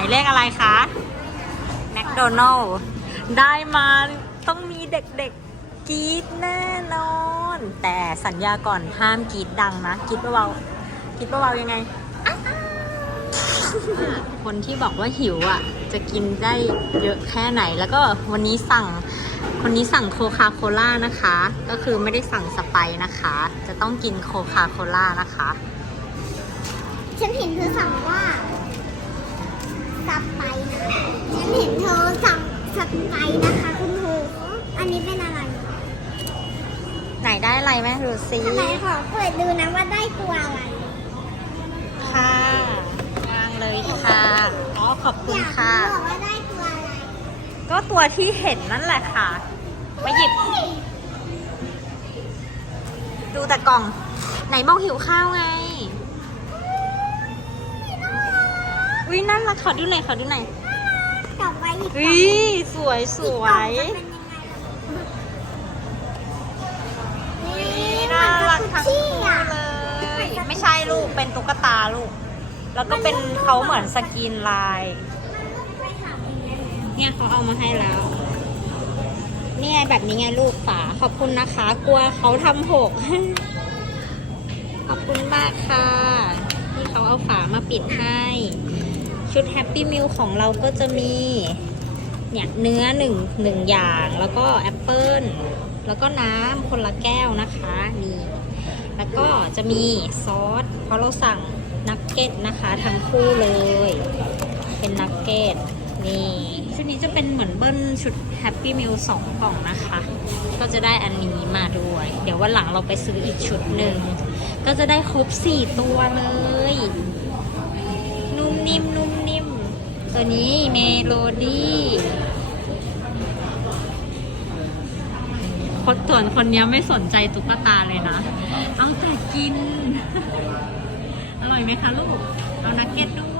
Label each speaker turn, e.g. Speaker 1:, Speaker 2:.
Speaker 1: มายเลขอะไรคะแมคโดนัลได้มาต้องมีเด็กๆกรีดแน่นอน แต่สัญญาก่อนห้ามกรีดดังนะกรีดเบาๆกรีดเบาๆยังไง คนที่บอกว่าหิวอะ จะกินได้เยอะแค่ไหนแล้วก็วันนี้สั่งคนนี้สั่งโคคาโคล่านะคะ ก็คือไม่ได้สั่งสไปร์นะคะ จะต้องกินโคคาโคล่านะคะ
Speaker 2: ฉันเห็นเธอสั่งว่า ไปนะคะคุณครูอันนี้เป็นอะไร
Speaker 1: ไหนได้อะไรแม่ดูซิ
Speaker 2: ทำไมขอเปิดดูนะว่าได้ตัวอะไร
Speaker 1: ค่ะวางเลยค่ะ อ๋อ ขอบคุ
Speaker 2: อ
Speaker 1: ณ
Speaker 2: ยาก
Speaker 1: ค่ะ
Speaker 2: รู้ว่าได้ตัวอะไร
Speaker 1: ก็ตัวที่เห็นนั่นแหละค่ะ มาหยิบ ดูแต่กล่อง ไหนบอกหิวข้าวไงวินั่นละขอดูหน่อยขอดูหน่อย
Speaker 2: ต่ อไปอีกกล่
Speaker 1: วิ
Speaker 2: อง
Speaker 1: สวยสวย
Speaker 2: อีกกล่น่า
Speaker 1: รักทั้งคู่เลย ไม่ใช่ลูกเป็นตุ๊กตาลูก แล้วก็เป็นเขาเหมือนสกรีนลาย
Speaker 2: ไล้ว
Speaker 1: เนี่ยเขาเอามาให้แล้ว เนี่ไงแบบนี้ไงลูกฝาขอบคุณนะคะ กลัวเขาทำหก ขอบคุณมากค่ะ ที่เขาเอาฝามาปิดให้ ชุดแฮปปี้มิลของเราก็จะมีเนี่ยเนื้อหนึ่งหนึ่งอย่างแล้วก็แอปเปิ้ลแล้วก็น้ำคนละแก้วนะคะนี่แล้วก็จะมีซอสเพราะเราสั่งนักเก็ตนะคะทั้งคู่เลย เป็นนักเก็ตนี่ชุดนี้จะเป็นเหมือนเบิ้ลชุดแฮปปี้มิลสองกล่องนะคะ ก็จะได้อันนี้มาด้วย เดี๋ยววันหลังเราไปซื้ออีกชุดหนึ่ง ก็จะได้ครบสี่ตัวเลย นุ่มนิ่มนุ่มนิ่ม ตัวนี้เมโลดี้คนส่วนคนนี้ไม่สนใจตุ๊กตาเลยนะ เอาแต่กิน อร่อยไหมคะลูก เอานักเก็ตด้วย